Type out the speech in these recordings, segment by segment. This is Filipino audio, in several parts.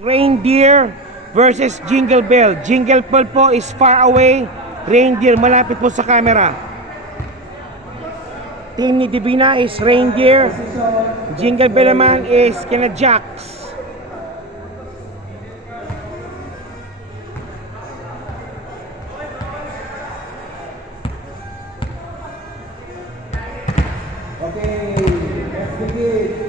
Reindeer versus Jingle Bell. Jingle Bell po is far away. Reindeer malapit po sa camera. Team ni Divina is Reindeer. Jingle Bell naman is kina Jax. Okay, let's begin.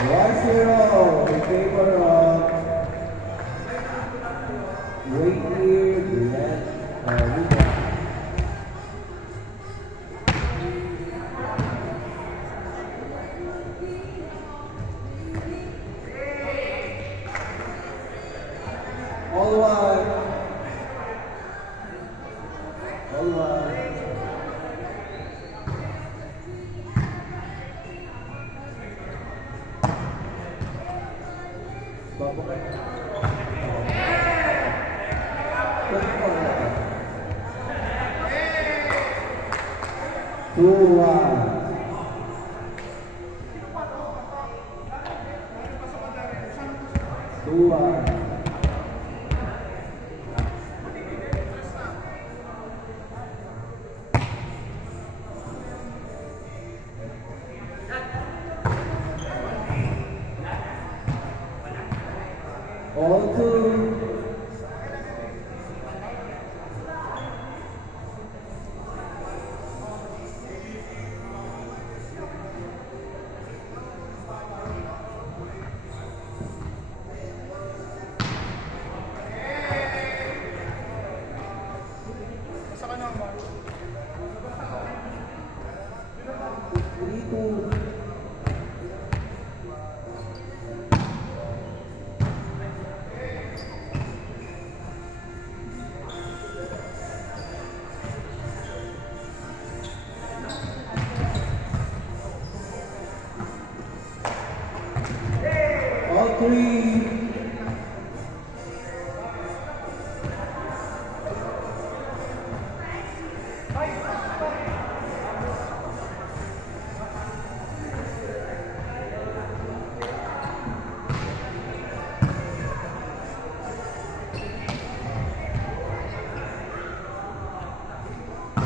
1-0 in favor of Reindeer Lita. All one. All one. All two. All three.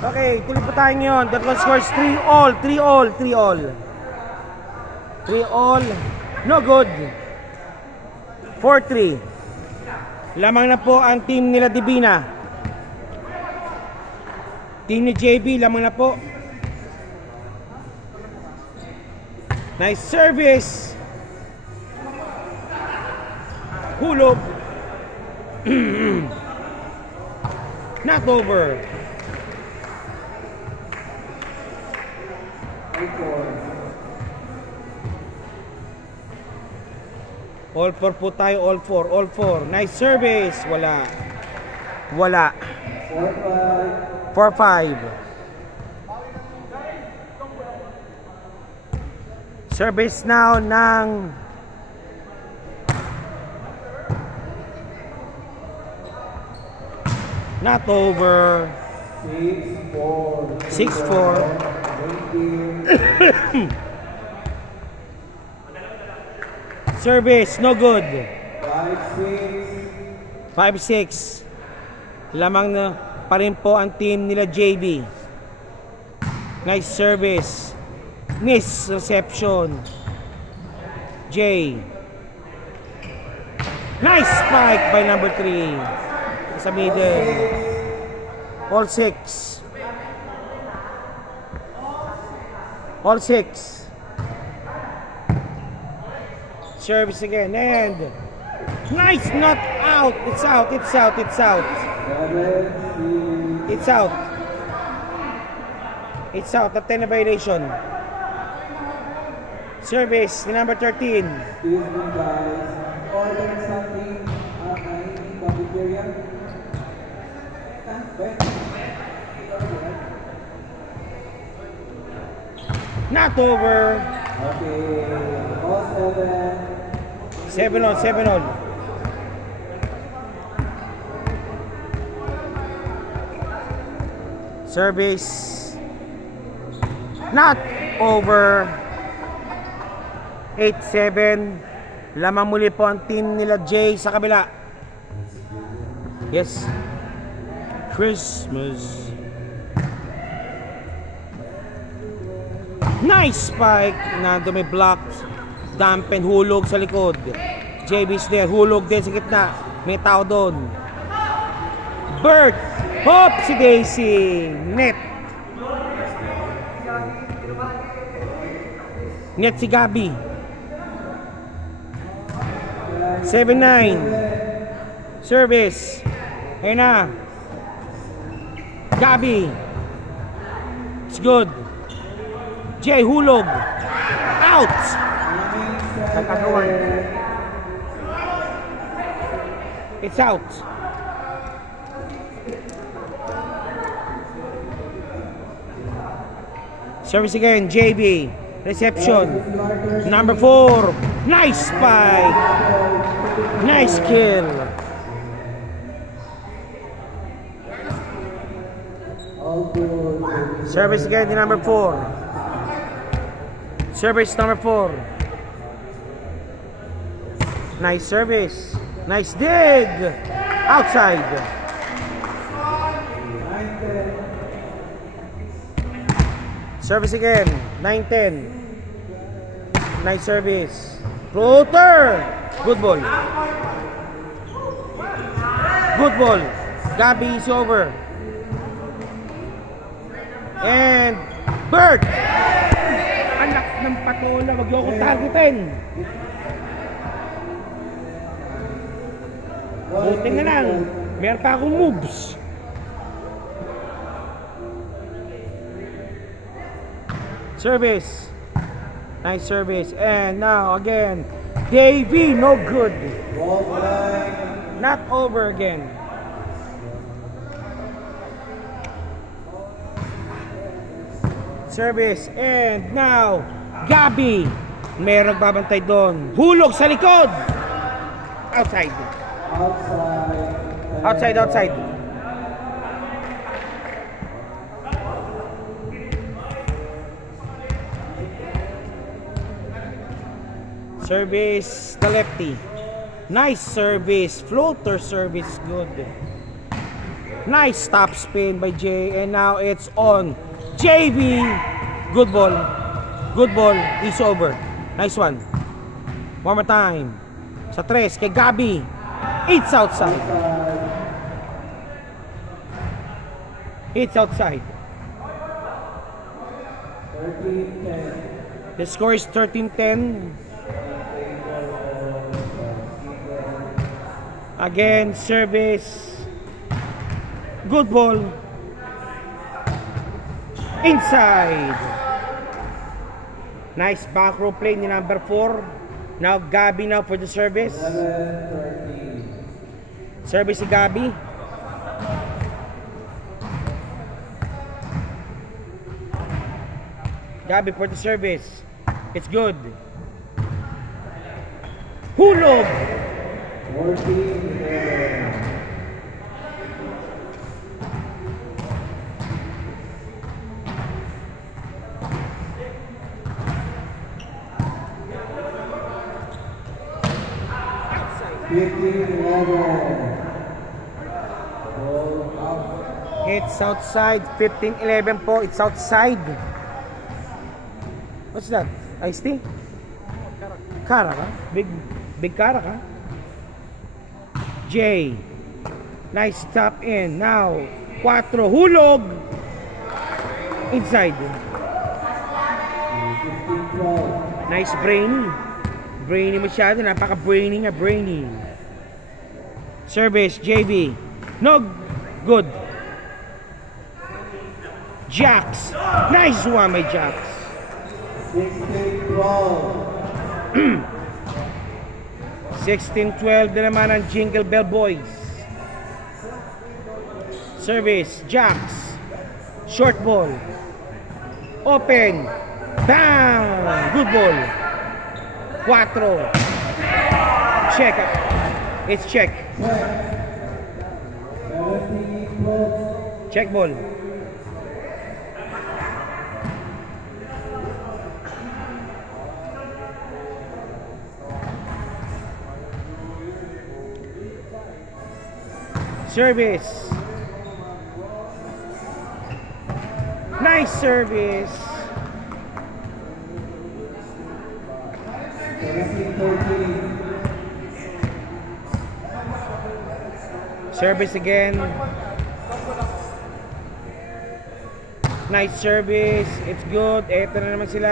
Okay, tuloy po tayo ngayon. Total scores 3-all, 3-all, 3-all. 3-all. No good. 4-3. Lamang na po ang team nila Divina. Team ni JB, lamang na po. Nice service. Hulog. Not over. All 4 po tayo, all 4, all 4. Nice service. Wala. Wala. 4-5. Service now ng not over. 6-4. Service, no good. 5-6. Lamang na pa rin po ang team nila JB. Nice service. Miss reception. J. Nice spike by number 3. Sa middle. All 6. All 6. Service again and nice, not out. It's out, it's out, it's out. It's out. It's out. A 10 violation. Service number 13. Not over. Okay, all 7. 7-all, 7-all. Service. Not over. 8-7. Lamang muli po ang team nila Jay sa kabila. Yes. Christmas. Nice spike. Nando may blocked. Dampen, hulog sa likod. JB's there. Hulog din sa gitna. May tao doon. Bert. Hop si Daisy. Net. Net si Gabi. 7-9. Service. Ayun na. Gabi. It's good. Jay, hulog. Out. Nagkagawan. It's out. Service again, JB. Reception. Number 4. Nice spike. Nice kill. Service again, the number 4. Service number 4. Nice service. Nice dig. Outside. Service again. 9-10. Nice service. Floater. Good ball. Good ball. Gabi is over. And Bert. Anak ng patola. Wag niyo akong targetin. Buti na lang. Meron pa akong moves. Service. Nice service. And now again. Davey, no good. Not over again. Service. And now Gabi. Merong babantay doon. Hulog sa likod. Outside. Outside, outside. Service, the lefty. Nice service. Floater service, good. Nice stop spin by Jay. And now it's on JB. Good ball. Good ball. It's over. Nice one. One more time. Sa 3 kay Gabi. It's outside. It's outside. 13-10. The score is 13-10. Again, service. Good ball. Inside. Nice back row play ni number 4. Now Gabi now for the service. Service si Gabi. Gabi for the service. It's good. Hulog. 14. It's outside. 15-11 po. It's outside. What's that? Iced tea? Kara ka? Big kara ka? J. Nice tap in. Now 4. Hulog. Inside. Nice brainy. Brainy masyado. Napaka-brainy nga. Brainy. Service. JB. No. Good. Jax. Nice one by Jax. 16-12 na naman ang Jingle Bell Boys. Service. Jax. Short ball. Open. Down. Good ball. 4. Check. It's check. Check ball. Service. Nice service. 17-13. Service again. Nice service. It's good. Eto na naman sila.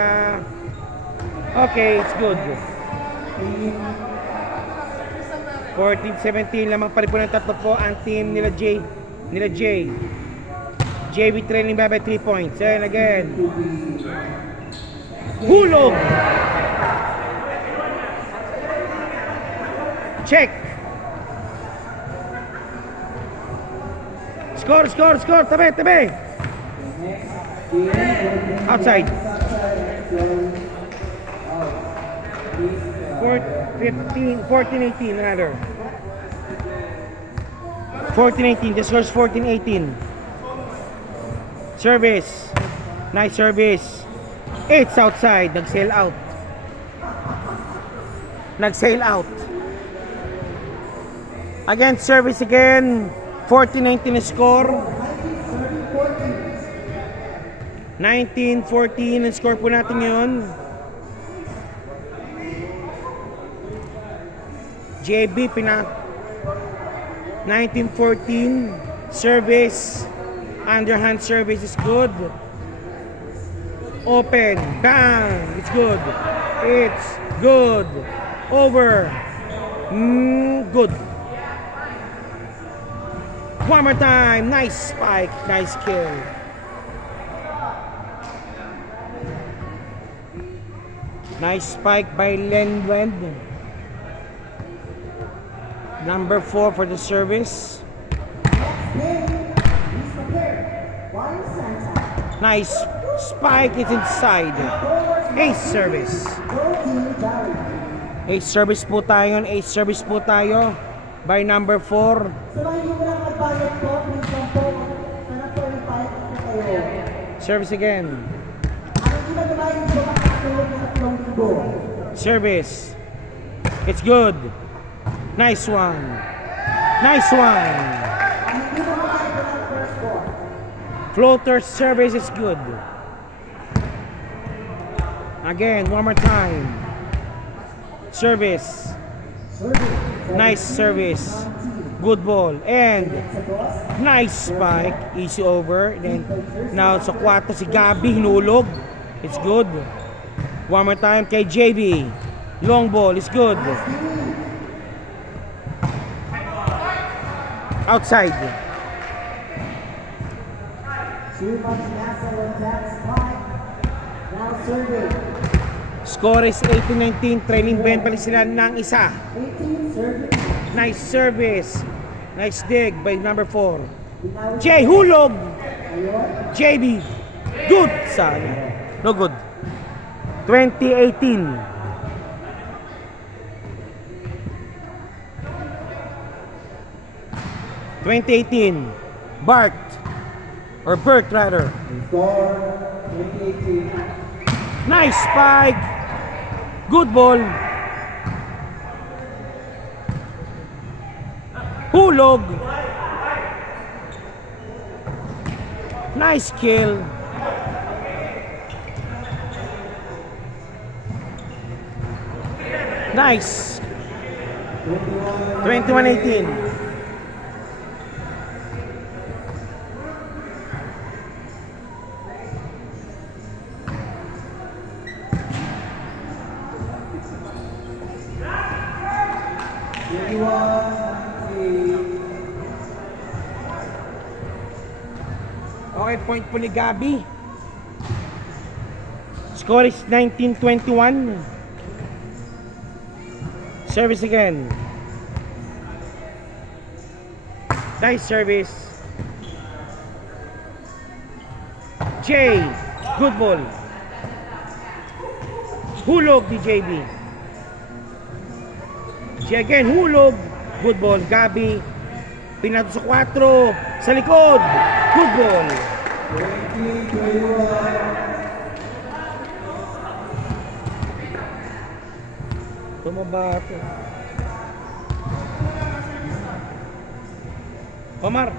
Okay, it's good. 14-17. Lamang pa rin po ng tatlo po ang team nila J. JB trailing by 3 points. And again. Hulog. Check. Score. Tabi. Outside. 14-18 rather. 14-18. The score is 14-18. Service. Nice service. It's outside. Nag-sail out. Again, service again. 14-19 score. 19-14 ang score po natin yun. JB 19-14. Service. Underhand service is good. Open. Bang. It's good. Over. Good. One more time. Nice spike. Nice kill. Nice spike by Lenwend. Number 4 for the service. Nice spike. It's inside. Ace service. Ace service po tayo. By number 4. Service again. Service. It's good. Nice one. Floater service is good. Again, one more time. Service. Nice service. Good ball. And nice spike. Easy over. Then now sa 4 si Gabi hinulog. It's good. One more time kay JB. Long ball is good. Outside. Score is 18-19. Trailing bend pa rin sila ng isa. Nice service. Nice dig by number 4. J. Hulog. JB. Good. Sana. No good. 20-18. Bart or Bert rather. Nice spike. Good ball. Hulog. Nice kill. Nice. 21-18. Okay, point po ni Gabi. Score is 19-21. Service again. Nice service. J. Good ball. Hulog ni JB. J again. Hulog. Good ball. Gabi. Pinato sa 4. Sa likod. Good ball. Tumaba ito. Omar.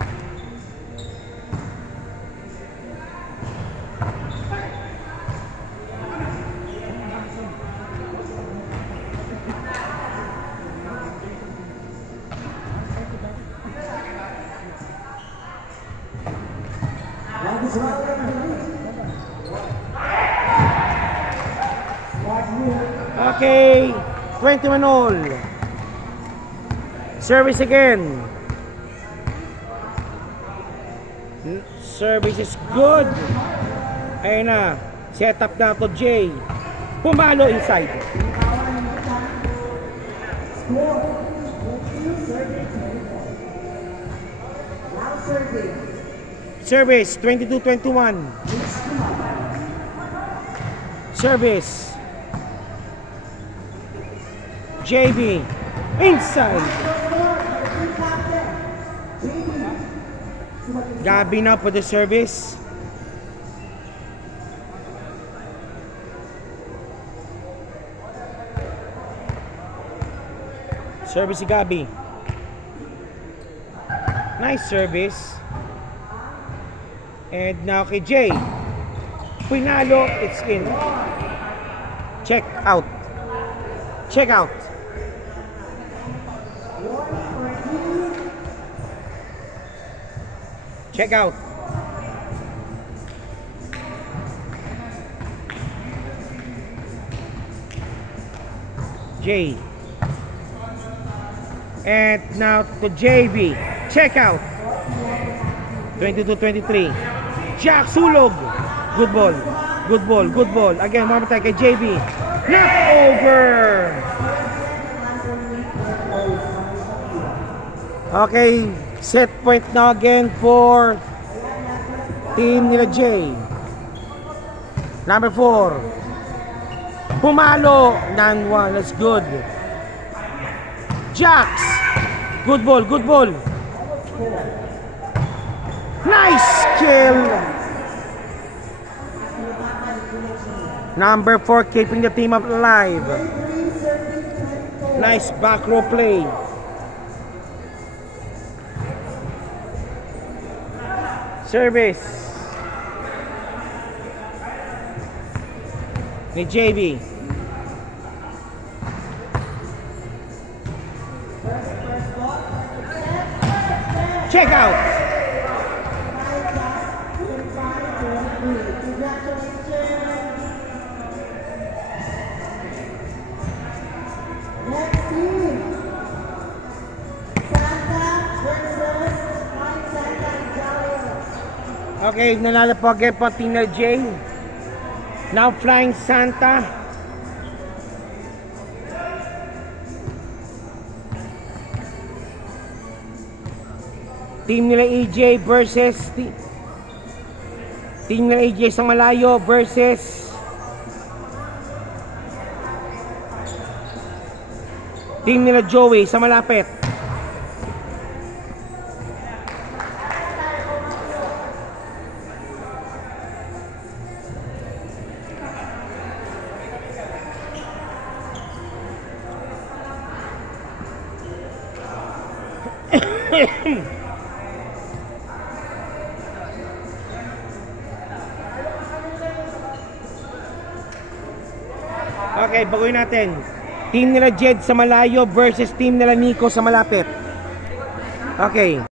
Okay, 21 all. Service again. Service is good. Ayun na. Set up na to Jay. Pumalo inside. Service 22-21. Service JB inside. Gabi now for the service. Service si Gabi. Nice service. And now kay Jay. Pinalo, it's in. Check out. Check out. Check out. J. And now to JB. Check out. 22-23. Jack Sulog. Good ball. Good ball. Good ball. Again, one more time kay JB. Knock over. Okay. Set point now again for team nila J. Number 4. Pumalo. 9-1. That's good. Jax. Good ball. Good ball. Nice kill. Number 4 keeping the team up alive. Nice back row play. Service ni JB. Check out. Okay, nanalo po again po team na J. Now Flying Santa. Team nila EJ versus team nila EJ sa malayo versus team nila Joey sa malapit. Okay, baguhin natin. Team nila Jed sa malayo versus team nila Nico sa malapit. Okay.